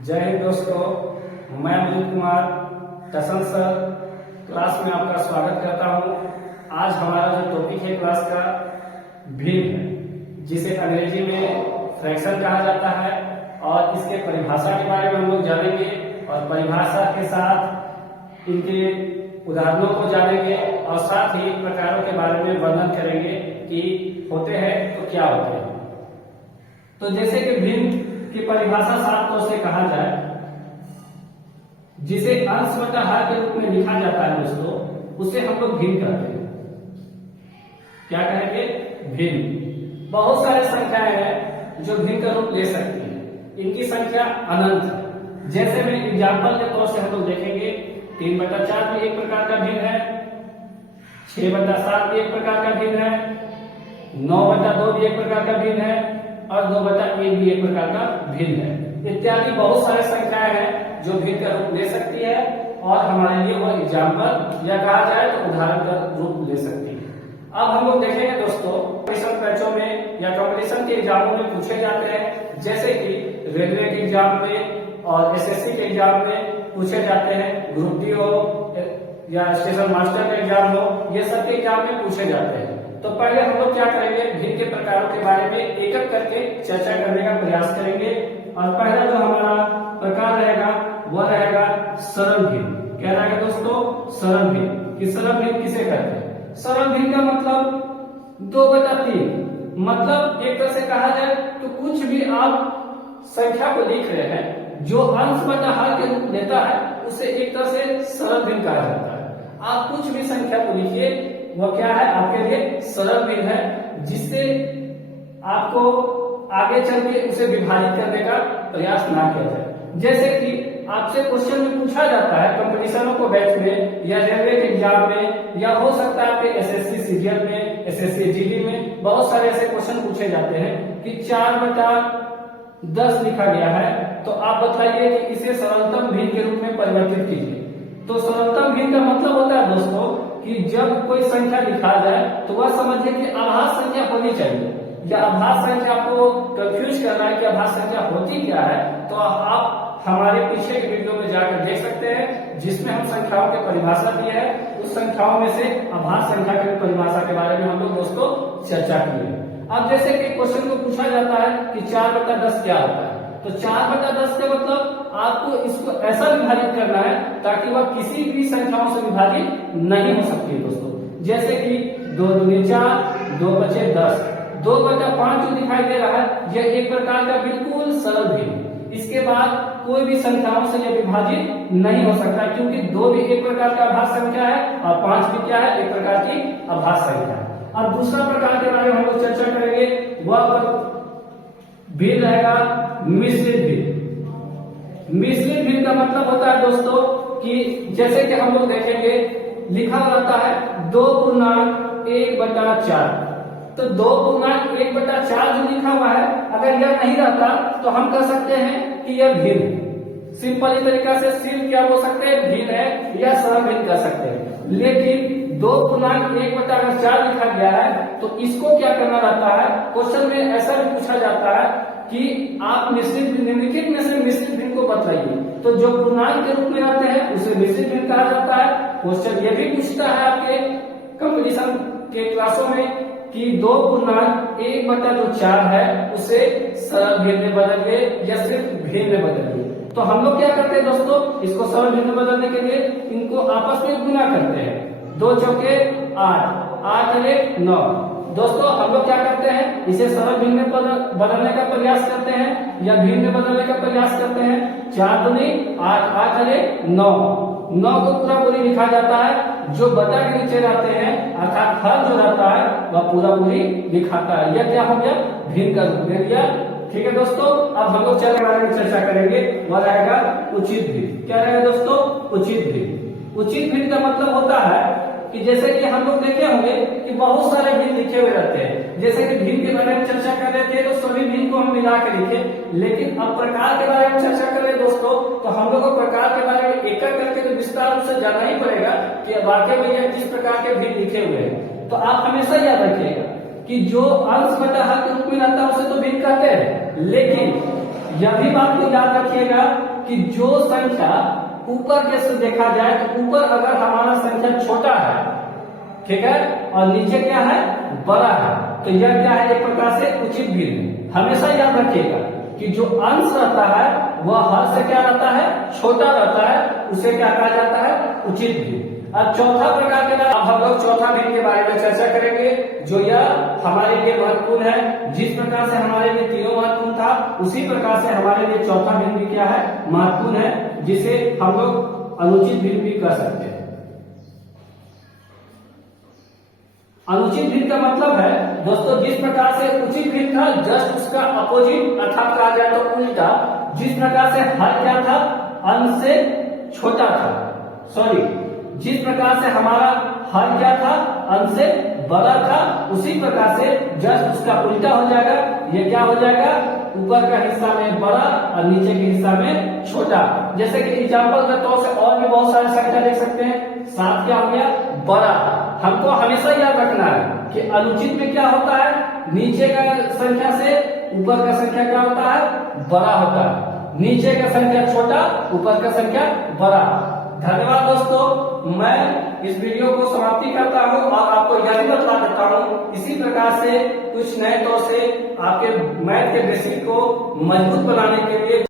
जय हिंद दोस्तों, मैं अमित कुमार टसन सर क्लास में आपका स्वागत करता हूं। आज हमारा जो टॉपिक है क्लास का भिन्न है, जिसे अंग्रेजी में फ्रैक्शन कहा जाता है, और इसके परिभाषा के बारे में हम लोग जानेंगे और परिभाषा के साथ इनके उदाहरणों को जानेंगे और साथ ही प्रकारों के बारे में वर्णन करेंगे कि होते हैं तो क्या होते हैं। तो जैसे कि भिन्न की परिभाषा साफ तौर से कहा जाए, जिसे अंश बटा हर के रूप में लिखा जाता है दोस्तों, उसे हम लोग भिन्न कहते हैं। क्या कहेंगे? भिन्न। बहुत सारे संख्याएं हैं जो भिन्न का रूप ले सकती हैं, इनकी संख्या अनंत है। जैसे में एग्जाम्पल के तौर से हम लोग देखेंगे, 3/4 भी एक प्रकार का भिन्न है, 6/7 भी एक प्रकार का भिन्न है, 9/2 भी एक प्रकार का भिन्न है, और 2/1 भी एक प्रकार का भिन्न है। इत्यादि बहुत सारे संख्याएं हैं जो भिन्न का रूप ले सकती है, और हमारे लिए वो एग्जाम्पल या कहा जाए तो उदाहरण का रूप ले सकती है। अब हम लोग देखेंगे दोस्तों, कंपटीशन बैचों में या कंपटीशन के एग्जामों में पूछे जाते हैं, जैसे कि रेलवे के एग्जाम में और एसएससी के एग्जाम में पूछे जाते हैं, ग्रुप डी हो या स्टेशन मास्टर का एग्जाम हो, ये सब के एग्जाम में पूछे जाते हैं। तो पहले हम लोग क्या करेंगे, भिन्न के प्रकारों के बारे में एक एक करके चर्चा करने का प्रयास करेंगे। और पहला जो हमारा प्रकार रहेगा वह रहेगा सरल भिन्न। क्या रहेगा दोस्तों? सरल भिन्न। कि सरल भिन्न किसे कहते हैं? सरल भिन्न का मतलब 2/3। मतलब एक तरह से कहा जाए तो कुछ भी आप संख्या को लिख रहे हैं जो अंश बटा हर के रूप लेता है, उसे एक तरह से सरल भिन्न कहा जाता है। आप कुछ भी संख्या को लिखिए, वह क्या है? आपके लिए सरल भिन्न है, जिससे आपको आगे चल के उसे विभाजित करने का प्रयास ना किया जाए। जैसे कि आपसे क्वेश्चन में पूछा जाता है कंपटीशनों को बैच में या रेलवे के एग्जाम में, या हो सकता है आपके एसएससी सीजीएल में, एसएससी जीडी में बहुत सारे ऐसे क्वेश्चन पूछे जाते हैं कि 4/10 लिखा गया है, तो आप बताइए कि इसे सरलतम भिन्न के रूप में परिवर्तित कीजिए। तो सरलतम भिन्न का मतलब होता है दोस्तों कि जब कोई संख्या लिखा जाए तो वह समझिए कि आभास संख्या होनी चाहिए, या आभास संख्या को कंफ्यूज कर रहा है कि आभास संख्या होती क्या है, तो आप हमारे पीछे के वीडियो में जाकर देख सकते हैं, जिसमें हम संख्याओं की परिभाषा दी है। उस संख्याओं में से आभास संख्या की परिभाषा के बारे में हम लोग दोस्तों चर्चा की है। अब जैसे कि क्वेश्चन को पूछा जाता है कि 4/10 क्या होता है, तो 4/10 का मतलब आपको इसको ऐसा विभाजित करना है ताकि वह किसी भी संख्याओं से विभाजित नहीं हो सकती है दोस्तों। जैसे कि 2 दूनी 4, 2 बचे 10, 2/5 जो दिखाई दे रहा है, यह एक प्रकार का बिल्कुल सरल भिन्न। इसके बाद कोई भी संख्याओं से यह विभाजित नहीं हो सकता, क्योंकि 2 भी एक प्रकार का आभास संख्या है और 5 भी क्या है? एक प्रकार की आभास संख्या है। अब दूसरा प्रकार के बारे में हम लोग चर्चा करेंगे, वह भिन्न रहेगा मिश्रित भिन्न। मिश्रित भिन्न का मतलब होता है दोस्तों कि जैसे कि हम लोग देखेंगे, लिखा रहता है 2.1/4, तो 2.1/4 जो लिखा हुआ है, अगर यह नहीं रहता तो हम कह सकते हैं कि यह भिन्न। सिंपल तरीका से सिर्फ क्या बोल सकते हैं? भिन्न है या सरल भिन्न कर सकते हैं। लेकिन 2.1/4 लिखा गया है, तो इसको क्या करना रहता है? क्वेश्चन में ऐसा भी पूछा जाता है कि आप मिश्रित निम्नलिखित में से मिश्रित भिन्न को बतलाइए। तो जो पूर्णांक के रूप में आते हैं उसे मिश्रित भिन्न कहा जाता है। क्वेश्चन ये भी पूछता है आपके कंपटीशन के क्लासों में कि 2.1/4 है उसे सरल भिन्न में बदलिए या सिर्फ भिन्न में बदलिए। तो हम लोग क्या करते हैं दोस्तों, इसको सरल भिन्न में बदलने के लिए इनको आपस में गुना करते हैं। 2 चौके 8, 8 1 9। दोस्तों हम लोग क्या करते हैं, इसे सरल भिन्न में बदलने का प्रयास करते हैं या भिन्न में बदलने का प्रयास करते हैं। 4 दूनी 8, 8 1 9। 9 को पूरा पूरी लिखा जाता है, जो बटा के नीचे रहते हैं अर्थात हर जो रहता है वह पूरा पूरी लिखाता है। यह क्या हो गया? भिन्न का रूप ले लिया। ठीक है दोस्तों, अब हम लोग चल के बारे में चर्चा करेंगे, वह रहेगा उचित भिन्न। क्या रहेगा दोस्तों? उचित भिन्न। उचित भिन्न का मतलब होता है कि जैसे कि हम लोग देखे होंगे कि बहुत सारे भिन्न लिखे हुए रहते हैं। जैसे कि भिन्न के बारे में चर्चा कर रहे थे तो सभी भिन्न को हम मिला के लिखे, लेकिन अब प्रकार के बारे में चर्चा करें दोस्तों, तो हम लोग को प्रकार के बारे में एक एक करके तो विस्तार रूप से जानना ही पड़ेगा कि वाकई में यह किस प्रकार के भिन्न लिखे हुए हैं। तो आप हमेशा याद रखिएगा कि जो अंश बटा हर के रूप में रहता है उसे तो भिन्न कहते हैं, लेकिन यह भी बात को याद रखिएगा कि जो संख्या ऊपर के से देखा जाए तो ऊपर अगर हमारा संख्या छोटा है, ठीक है, और नीचे क्या है, बड़ा है, तो यह क्या है, एक प्रकार से उचित भिन्न। हमेशा याद रखिएगा कि जो अंश रहता है वह हर से क्या रहता है, छोटा रहता है, उसे क्या कहा जाता है, उचित भिन्न। अब चौथा प्रकार के बाद अब हम लोग चौथा भिन्न के बारे में चर्चा करेंगे, जो यह हमारे लिए महत्वपूर्ण है। जिस प्रकार से हमारे लिए तीनों महत्वपूर्ण था, उसी प्रकार से हमारे लिए चौथा भिन्न भी क्या है, महत्वपूर्ण है, जिसे हम लोग अनुचित भिन्न भी कर सकते हैं। अनुचित भिन्न का मतलब है दोस्तों, जिस प्रकार से उचित भिन्न था जस्ट उसका अपोजिट अर्थात कहा जाए तो उल्टा। जिस प्रकार से हर क्या था, अंश से छोटा था, सॉरी, जिस प्रकार से हमारा हर क्या था, अंश से बड़ा था, उसी प्रकार से जस्ट उसका उल्टा हो जाएगा। ये क्या हो जाएगा, ऊपर का हिस्सा में बड़ा और नीचे के हिस्सा में छोटा। जैसे कि एग्जाम्पल के तौर से और भी बहुत सारे संख्या देख सकते हैं। 7 क्या हो गया, बड़ा। हमको हमेशा याद रखना है कि अनुचित में क्या होता है, नीचे का संख्या से ऊपर का संख्या क्या होता है, बड़ा होता है। नीचे का संख्या छोटा, ऊपर का संख्या बड़ा। धन्यवाद दोस्तों, मैं इस वीडियो को समाप्ति करता हूं और आपको यह भी बता देता हूं, इसी प्रकार से कुछ नए तौर से आपके मैथ के बेसिक को मजबूत बनाने के लिए